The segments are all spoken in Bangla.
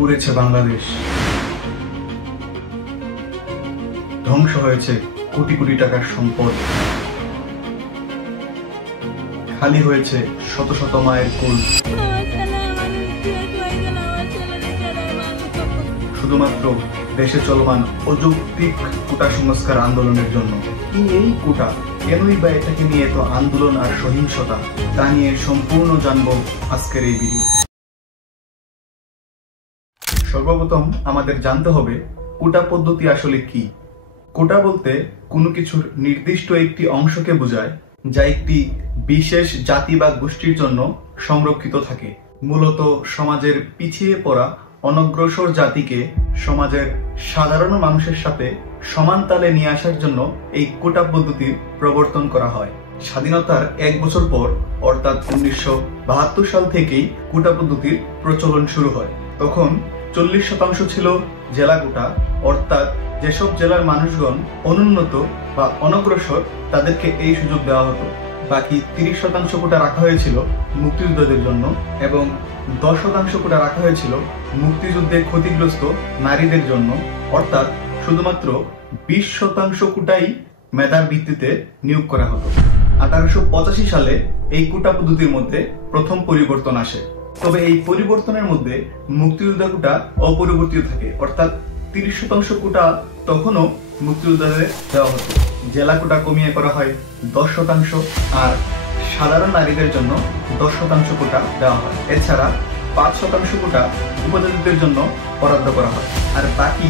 পুড়েছে বাংলাদেশ, ধ্বংস হয়েছে কোটি কোটি টাকার সম্পদ, খালি হয়েছে শত শত মায়ের কোল, শুধুমাত্র দেশে চলমান অযৌক্তিক কোটা সংস্কার আন্দোলনের জন্য। কি এই কোটা, কেনই বা এটাকে নিয়ে এত আন্দোলন আর সহিংসতা, তা নিয়ে সম্পূর্ণ জানবো আজকের এই ভিডিও। সর্বপ্রথম আমাদের জানতে হবে কোটা পদ্ধতি আসলে কি। কোটা বলতে কোনো কিছুর নির্দিষ্ট একটি অংশকে বোঝায় যা একটি বিশেষ জাতি বা গোষ্ঠীর জন্য সংরক্ষিত থাকে। মূলত সমাজের পিছিয়ে পড়া অনগ্রসর জাতিকে সমাজের সাধারণ মানুষের সাথে সমান তালে নিয়ে আসার জন্য এই কোটা পদ্ধতির প্রবর্তন করা হয়। স্বাধীনতার 1 বছর পর অর্থাৎ 1972 সাল থেকেই কোটা পদ্ধতির প্রচলন শুরু হয়। তখন 40% ছিল জেলা কোটা, অর্থাৎ যেসব জেলার মানুষগণ অনুন্নত বা অনগ্রসর তাদেরকে এই সুযোগ দেওয়া হতো। বাকি 30% কোটা রাখা হয়েছিল মুক্তিযোদ্ধাদের জন্য এবং 10% কোটা রাখা হয়েছিল মুক্তিযুদ্ধে ক্ষতিগ্রস্ত নারীদের জন্য, অর্থাৎ শুধুমাত্র 20% কোটাই মেধার ভিত্তিতে নিয়োগ করা হতো। 1885 সালে এই কোটা পদ্ধতির মধ্যে প্রথম পরিবর্তন আসে। তবে এই পরিবর্তনের মধ্যে মুক্তিযোদ্ধা কোটা অপরিবর্তিত থাকে, অর্থাৎ 30% কোটা তখনও মুক্তিযোদ্ধাদের দেওয়া হতো। জেলা কোটা কমিয়ে করা হয় 10% আর সাধারণ নারীদের জন্য 10% কোটা দেওয়া হয়। এছাড়া 5% কোটা উপজাতিদের জন্য বরাদ্দ করা হয় আর বাকি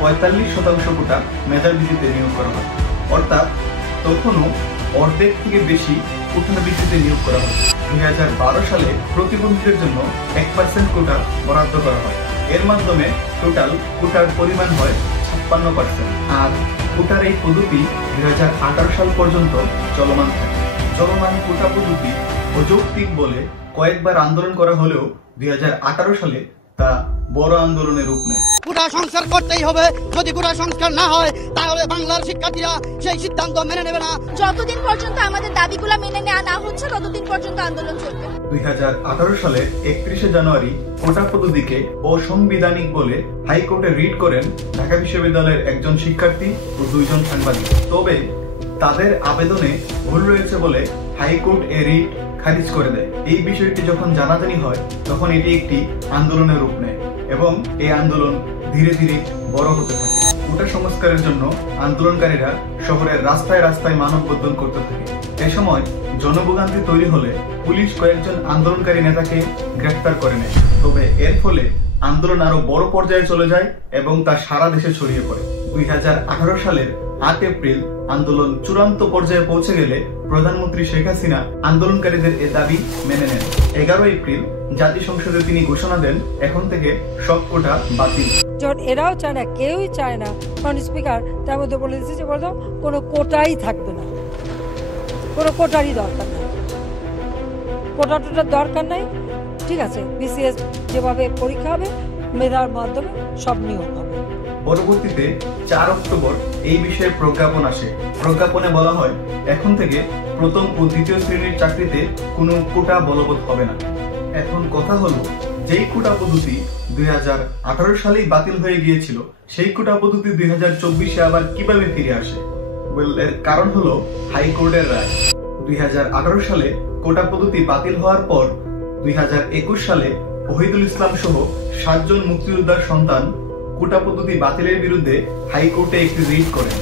45% কোটা মেধার ভিত্তিতে নিয়োগ করা হয়, অর্থাৎ তখনও অর্ধেক থেকে বেশি কোটার ভিত্তিতে নিয়োগ করা হয়। 2012 সালে প্রতিবন্ধীদের জন্য 1% কোটা বরাদ্দ করা হয়। এর মাধ্যমে টোটাল কোটার পরিমাণ হয় 56%। আর কোটার এই পদ্ধতি 2018 সাল পর্যন্ত চলমান থাকে। চলমান কোটা পদ্ধতি অযৌক্তিক বলে কয়েকবার আন্দোলন করা হলেও 2018 সালে তা বড় আন্দোলনের রূপ নেয়। কোটা সংস্কার করতেই হবে, যদি কোটা সংস্কার না হয় তাহলে বাংলার শিক্ষার্থীরা সেই সিদ্ধান্ত মেনে নেবে না। যতদিন পর্যন্ত আমাদের দাবিগুলো মেনে নেওয়া না হচ্ছে ততদিন পর্যন্ত আন্দোলন চলবে। 2018 সালের 31শে জানুয়ারি কোটা পদ্ধতিকে অসাংবিধানিক বলে হাইকোর্টে রিট করেন ঢাকা বিশ্ববিদ্যালয়ের একজন শিক্ষার্থী ও 2 জন সাংবাদিক। তবে তাদের আবেদনে ভুল রয়েছে বলে হাইকোর্ট এই রিট খারিজ করে দেয়। এই বিষয়টি যখন জানাজানি হয় তখন এটি একটি আন্দোলনের রূপ নেয় এবং এই আন্দোলন ধীরে ধীরে বড় হতে থাকে। কোটা সংস্কারের জন্য আন্দোলনকারীরা শহরের রাস্তায় রাস্তায় মানববন্ধন করতে থাকে। এ সময় জনভোগান্তি তৈরি হলে পুলিশ কয়েকজন আন্দোলনকারী নেতাকে গ্রেফতার করে নেয়। তবে এর ফলে আন্দোলন আরো বড় পর্যায়ে চলে যায় এবং তা সারা দেশে ছড়িয়ে পড়ে। 2018 সালের 8 এপ্রিল আন্দোলন চূড়ান্ত পর্যায়ে পৌঁছে গেলে প্রধানমন্ত্রী শেখ হাসিনা আন্দোলনকারীদের এ দাবি মেনে নেন। 11 এপ্রিল জাতীয় সংসদে তিনি ঘোষণা দেন এখন থেকে সব কোটা বাতিল। এরাও চায় না, কেউই চায় না, কারণ স্পিকার তার মধ্যে বলে দিচ্ছে যে বলতো কোনো কোটাই থাকবে না, কোনো কোটারই দরকার নাই, কোটাটার দরকার নাই। ঠিক আছে, বিসিএস যেভাবে পরীক্ষা হবে মেধার মাধ্যমে সব নিয়োগ হবে। পরবর্তীতে 4 অক্টোবর এই বিষয়ে প্রজ্ঞাপন আসে। প্রজ্ঞাপনে বলা হয় এখন থেকে প্রথম ও দ্বিতীয় শ্রেণীর চাকরিতে কোনো কোটা বলবৎ হবে না। এখন কথা হলো, যেই কোটা পদ্ধতি 2018 সালেই বাতিল হয়ে গিয়েছিল সেই কোটা পদ্ধতি 2024-এ আবার কিভাবে ফিরে আসে? এর কারণ হলো হাইকোর্টের রায়। 2018 সালে কোটা পদ্ধতি বাতিল হওয়ার পর 2021 সালে ওহিদুল ইসলাম সহ 7 জন মুক্তিযোদ্ধার সন্তান কোটা পদ্ধতি বাতিলের বিরুদ্ধে হাইকোর্টে একটি রিট করেন।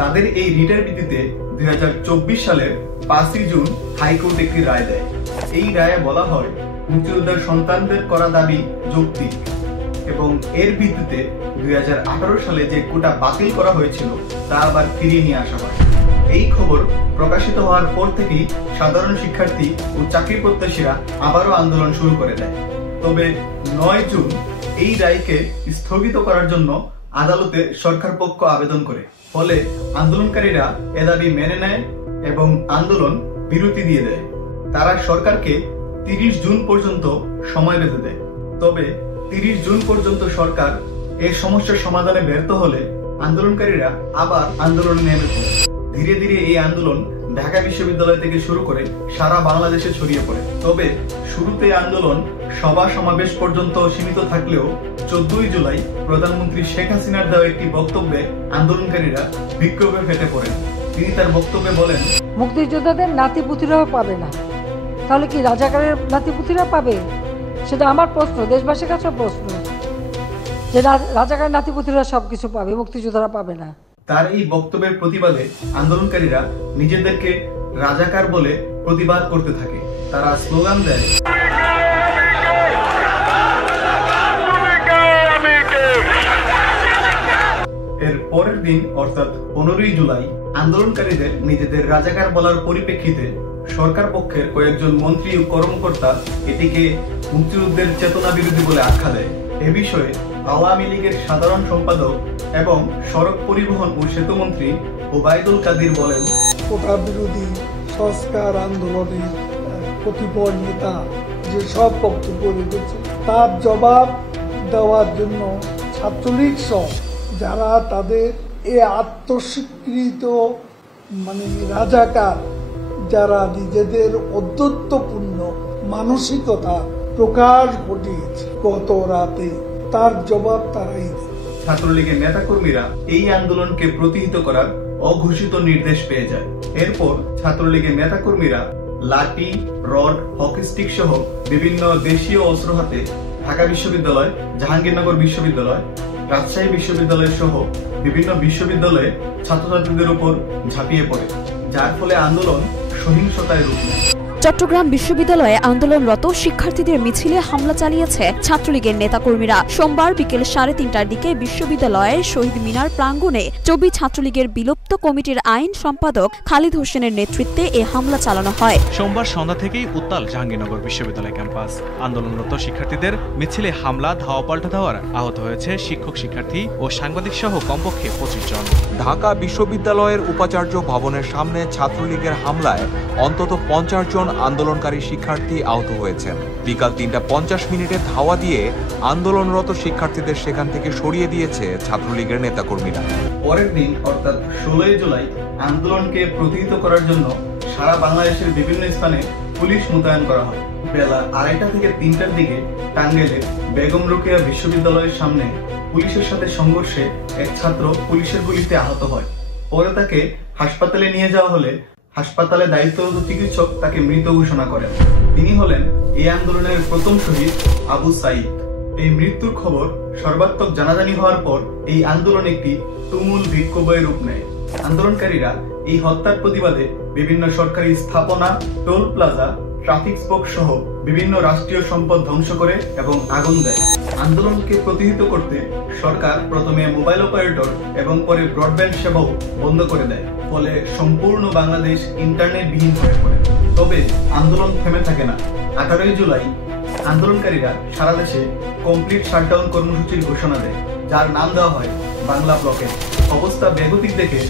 তাদের এই রিটের ভিত্তিতে 2024 সালের 5 জুন হাইকোর্ট একটি রায় দেয়। এই রায়ে বলা হয় মুক্তিযোদ্ধার সন্তানদের করা দাবি যৌক্তিক এবং এর ভিত্তিতে 2018 সালে যে কোটা বাতিল করা হয়েছিল তা আবার ফিরিয়ে নিয়ে আসা হয়। এই খবর প্রকাশিত হওয়ার পর থেকেই সাধারণ শিক্ষার্থী ও চাকরি প্রত্যাশীরা আবারও আন্দোলন শুরু করে দেয়। তবে 9 জুন এই রায়কে স্থগিত করার জন্য আদালতে সরকার পক্ষ আবেদন করে, ফলে আন্দোলনকারীরা এ দাবি মেনে নেয় এবং আন্দোলন বিরতি দিয়ে দেয়। তারা সরকারকে 30 জুন পর্যন্ত সময় বেঁধে দেয়। তবে 30 জুন পর্যন্ত সরকার এই সমস্যার সমাধানে ব্যর্থ হলে আন্দোলনকারীরা আবার আন্দোলনে নেমে পড়ে। ধীরে ধীরে এই আন্দোলন ঢাকা বিশ্ববিদ্যালয় থেকে শুরু করে সারা বাংলাদেশে ছড়িয়ে পড়ে। তবে শুরুতে আন্দোলন সভা সমাবেশ পর্যন্ত সীমিত থাকলেও 14 জুলাই প্রধানমন্ত্রী শেখ হাসিনার দেওয়া একটি বক্তব্যে আন্দোলনকারীরা বিক্ষোভে ফেটে পড়েন। তিনি তার বক্তব্যে বলেন, মুক্তিযোদ্ধাদের নাতিপুতিরাও পাবে না, তাহলে কি রাজাকারের নাতিপুতিরা পাবে? সেটা আমার প্রশ্ন, দেশবাসীর কাছে প্রশ্ন, যে রাজাকারের নাতিপুতিরা সবকিছু পাবে, মুক্তিযোদ্ধারা পাবে না। তার এই বক্তব্যের প্রতিবাদে আন্দোলনকারীরা নিজেদেরকে রাজাকার বলে প্রতিবাদ করতে থাকে। তারা স্লোগান দেয়, এর পরের দিন অর্থাৎ 15 জুলাই আন্দোলনকারীদের নিজেদের রাজাকার বলার পরিপ্রেক্ষিতে সরকার পক্ষের কয়েকজন মন্ত্রী ও কর্মকর্তা এটিকে মুক্তিযুদ্ধের চেতনা বিরোধী বলে আখ্যা দেয়। এ বিষয়ে আওয়ামী লীগের সাধারণ সম্পাদক এবং সড়ক পরিবহন ও সেতু মন্ত্রী ওবায়দুল কাদের বলেন, কোটা বিরোধী সংস্কার আন্দোলনের কতিপয় নেতা যে সব বক্তব্য রেখেছে তার জবাব দেওয়ার জন্য ছাত্রলীগ সহ যারা তাদের এই আত্মস্বীকৃত রাজাকার, যারা নিজেদের অদ্যত্বপূর্ণ মানসিকতা প্রকাশ ঘটিয়েছে গত রাতে, তার জবাব তারাই দেয়। ছাত্রলীগের নেতাকর্মীরা এই আন্দোলনকে প্রতিহত করার অঘোষিত নির্দেশ পেয়ে যায়। এরপর ছাত্রলীগের নেতাকর্মীরা লাঠি, রড, হকি স্টিক সহ বিভিন্ন দেশীয় অস্ত্র হাতে ঢাকা বিশ্ববিদ্যালয়, জাহাঙ্গীরনগর বিশ্ববিদ্যালয়, রাজশাহী বিশ্ববিদ্যালয় সহ বিভিন্ন বিশ্ববিদ্যালয়ে ছাত্রছাত্রীদের উপর ঝাঁপিয়ে পড়ে, যার ফলে আন্দোলন সহিংসতায় রূপ নেয়। চট্টগ্রাম বিশ্ববিদ্যালয়ে আন্দোলনরত শিক্ষার্থীদের মিছিলে হামলা চালিয়েছে ছাত্রলীগের নেতাকর্মীরা। সোমবার বিকেল 3:30টার দিকে বিশ্ববিদ্যালয়ের শহীদ মিনার প্রাঙ্গণে চবি ছাত্রলীগের বিলুপ্ত কমিটির আইন সম্পাদক খালিদ হোসেনের নেতৃত্বে এ হামলা চালানো হয়। সোমবার সন্ধ্যা থেকেই উত্তাল জাহাঙ্গীরনগর বিশ্ববিদ্যালয় ক্যাম্পাস। আন্দোলনরত শিক্ষার্থীদের মিছিলে হামলা, ধাওয়া পাল্টা দেওয়ার আহত হয়েছে শিক্ষক, শিক্ষার্থী ও সাংবাদিক সহ কমপক্ষে 25 জন। ঢাকা বিশ্ববিদ্যালয়ের উপাচার্য ভবনের সামনে ছাত্রলীগের হামলায় অন্তত 50 জন আন্দোলনকারী শিক্ষার্থী আহত হয়েছেন। বিকাল 3:50 ধাওয়া দিয়ে আন্দোলনরত শিক্ষার্থীদের সেখান থেকে সরিয়ে দিয়েছে ছাত্রলীগের নেতাকর্মীরা। পরের দিন অর্থাৎ 16 জুলাই আন্দোলনকে প্রতিহত করার জন্য সারা বাংলাদেশের বিভিন্ন স্থানে পুলিশ মোতায়েন করা হয়। বেলা 2:30 থেকে 3টার দিকে টাঙ্গাইলের বেগম রোকেয়া বিশ্ববিদ্যালয়ের সামনে পুলিশের সাথে সংঘর্ষে এক ছাত্র পুলিশের গুলিতে আহত হয়। পরে তাকে হাসপাতালে নিয়ে যাওয়া হলে হাসপাতালে দায়িত্বরত চিকিৎসক তাকে মৃত ঘোষণা করেন। তিনি হলেন এই আন্দোলনের প্রথম শহীদ আবু সাইদ। এই মৃত্যুর খবর সর্বাত্মক জানাজানি হওয়ার পর এই আন্দোলন একটি তুমুল বিক্ষোভে রূপ নেয়। আন্দোলনকারীরা এই হত্যার প্রতিবাদে বিভিন্ন সরকারি স্থাপনা, টোল প্লাজা, ট্রাফিক স্পোক সহ বিভিন্ন রাষ্ট্রীয় সম্পদ ধ্বংস করে এবং আগুন দেয়। আন্দোলনকে প্রতিহত করতে সরকার প্রথমে মোবাইল অপারেটর এবং পরে ব্রডব্যান্ড সেবাও বন্ধ করে দেয়, ফলে সম্পূর্ণ বাংলাদেশ ইন্টারনেট বিহীন হয়ে পড়ে। তবে আন্দোলন থেমে থাকে না। 18 জুলাই আন্দোলনকারীরা সারা দেশে কমপ্লিট শাটডাউন কর্মসূচির ঘোষণা দেয়, যার নাম দেওয়া হয় বাংলা ব্লকের। অবস্থা বেগতিক দেখে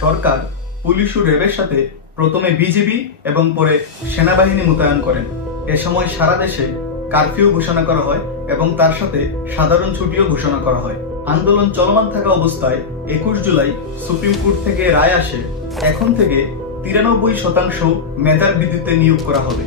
সরকার পুলিশ ও র্যাবের সাথে প্রথমে বিজিবি এবং পরে সেনাবাহিনী মোতায়েন করেন। এ সময় সারা দেশে কারফিউ ঘোষণা করা হয় এবং তার সাথে সাধারণ ছুটিও ঘোষণা করা হয়। আন্দোলন চলমান থাকা অবস্থায় 21 জুলাই সুপ্রিম কোর্ট থেকে রায় আসে, এখন থেকে 93% মেধার ভিত্তিতে নিয়োগ করা হবে।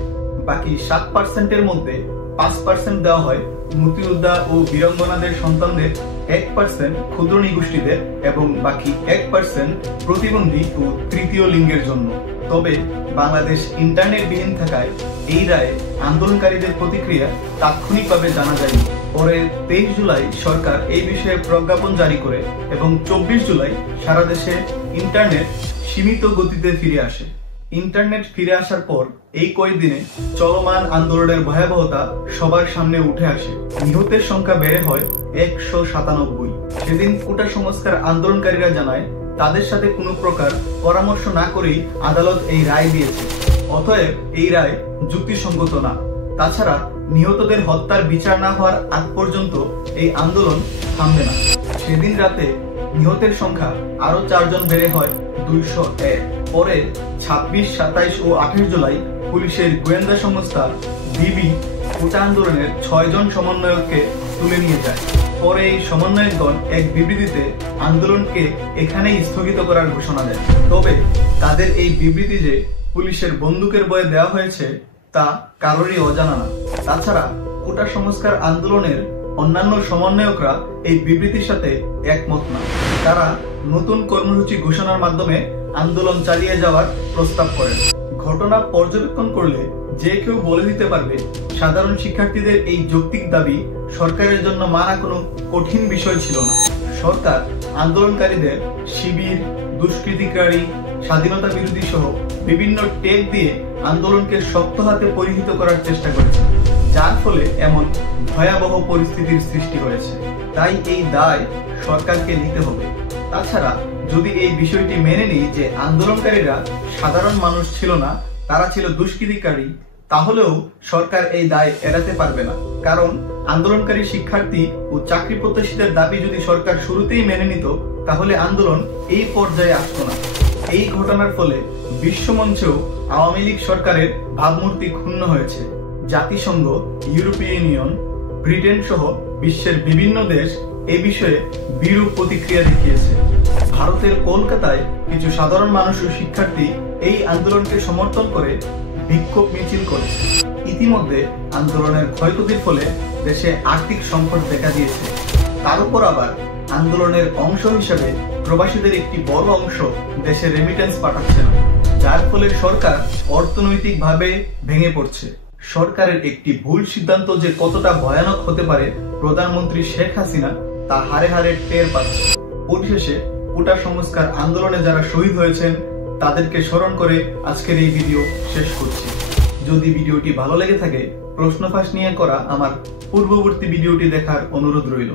বাকি 7%-এর মধ্যে 5% দেওয়া হয় মুক্তিযোদ্ধা ও বীরাঙ্গনাদের সন্তানদের, 1% ক্ষুদ্র নিগোষ্ঠীদের এবং বাকি 1% প্রতিবন্ধী ও তৃতীয় লিঙ্গের জন্য। তবে বাংলাদেশ ইন্টারনেট বিহীন থাকায় এই রায়ে আন্দোলনকারীদের প্রতিক্রিয়া তাৎক্ষণিকভাবে জানা যায়নি। পরে 23 জুলাই সরকার এই বিষয়ে প্রজ্ঞাপন জারি করে এবং 24 জুলাই সারা দেশে ইন্টারনেট সীমিত গতিতে ফিরে আসে। ইন্টারনেট ফিরে আসার পর এই কয়েকদিনে চলমান আন্দোলনের ভয়াবহতা সবার সামনে উঠে আসে। নিহতের সংখ্যা বেড়ে হয় 197। সেদিন কোটা সংস্কার আন্দোলনকারীরা জানায় তাদের সাথে কোনো প্রকার পরামর্শ না করেই আদালত এই রায় দিয়েছে, অতএব এই রায় যুক্তিসঙ্গত না। তাছাড়া নিহতদের হত্যার বিচার না হওয়ার আগ পর্যন্ত এই আন্দোলন থামবে না। সেদিন রাতে নিহতের সংখ্যা আরো 4 জন বেড়ে হয় 201। পরে 26, 27 ও 28 জুলাই পুলিশের গোয়েন্দা সংস্থা ডিবি কোটা আন্দোলনের 6 জন সমন্বয়ককে তুলে নিয়ে যায়। পরে এই সমন্বয়কগণ এক বিবৃতিতে আন্দোলনকে এখানেই স্থগিত করার ঘোষণা দেন। তবে তাদের এই বিবৃতি যে পুলিশের বন্দুকের বয়ে দেওয়া হয়েছে তা কারোরই অজানা না। তাছাড়া কোটা সংস্কার আন্দোলনের অন্যান্য সমন্বয়করা এই বিবৃতির সাথে একমত না। তারা নতুন কর্মসূচি ঘোষণার মাধ্যমে আন্দোলন চালিয়ে যাওয়ার প্রস্তাব করেন। ঘটনা পর্যবেক্ষণ করলে যে কেউ বলে দিতে পারবে সাধারণ শিক্ষার্থীদের এই যৌক্তিক দাবি সরকারের জন্য মানা কোনো কঠিন বিষয় ছিল না। সরকার আন্দোলনকারীদের শিবির, দুষ্কৃতিকারী, স্বাধীনতা বিরোধী সহ বিভিন্ন ট্যাগ দিয়ে আন্দোলনকে শক্ত হাতে পরিহিত করার চেষ্টা করেছে, যার ফলে এমন ভয়াবহ পরিস্থিতির সৃষ্টি হয়েছে। তাই এই দায় সরকারকে নিতে হবে। তাছাড়া যদি এই বিষয়টি মেনে নিই যে আন্দোলনকারীরা সাধারণ মানুষ ছিল না, তারা ছিল দুষ্কৃতিকারী, তাহলেও সরকার এই দায় এড়াতে পারবে না। কারণ আন্দোলনকারী শিক্ষার্থী ও চাকরি প্রত্যাশীদের দাবি যদি সরকার শুরুতেই মেনে নিত, তাহলে আন্দোলন এই পর্যায়ে আসতো না। এই ঘটনার ফলে বিশ্বমঞ্চেও আওয়ামী লীগ সরকারের ভাবমূর্তি ক্ষুণ্ণ হয়েছে। জাতিসংঘ, ইউরোপীয় ইউনিয়ন, ব্রিটেন সহ বিশ্বের বিভিন্ন দেশ এ বিষয়ে বিরূপ প্রতিক্রিয়া দেখিয়েছে। ভারতের কলকাতায় কিছু সাধারণ মানুষ ও শিক্ষার্থী এই আন্দোলনকে সমর্থন করে বিক্ষোভ মিছিল করেছে। ইতিমধ্যে আন্দোলনের ক্ষয়ক্ষতির ফলে দেশে আর্থিক সংকট দেখা দিয়েছে। তার উপর আবার আন্দোলনের অংশ হিসেবে প্রবাসীদের একটি বড় অংশ দেশে রেমিটেন্স পাঠাচ্ছে না, যার ফলে সরকার অর্থনৈতিকভাবে ভেঙে পড়ছে। সরকারের একটি ভুল সিদ্ধান্ত যে কতটা ভয়ানক হতে পারে প্রধানমন্ত্রী শেখ হাসিনা তা হারে হারে টের পাচ্ছে। পরিশেষে কোটা সংস্কার আন্দোলনে যারা শহীদ হয়েছেন তাদেরকে স্মরণ করে আজকের এই ভিডিও শেষ করছি। যদি ভিডিওটি ভালো লেগে থাকে, প্রশ্ন ফাঁস নিয়ে করা আমার পূর্ববর্তী ভিডিওটি দেখার অনুরোধ রইল।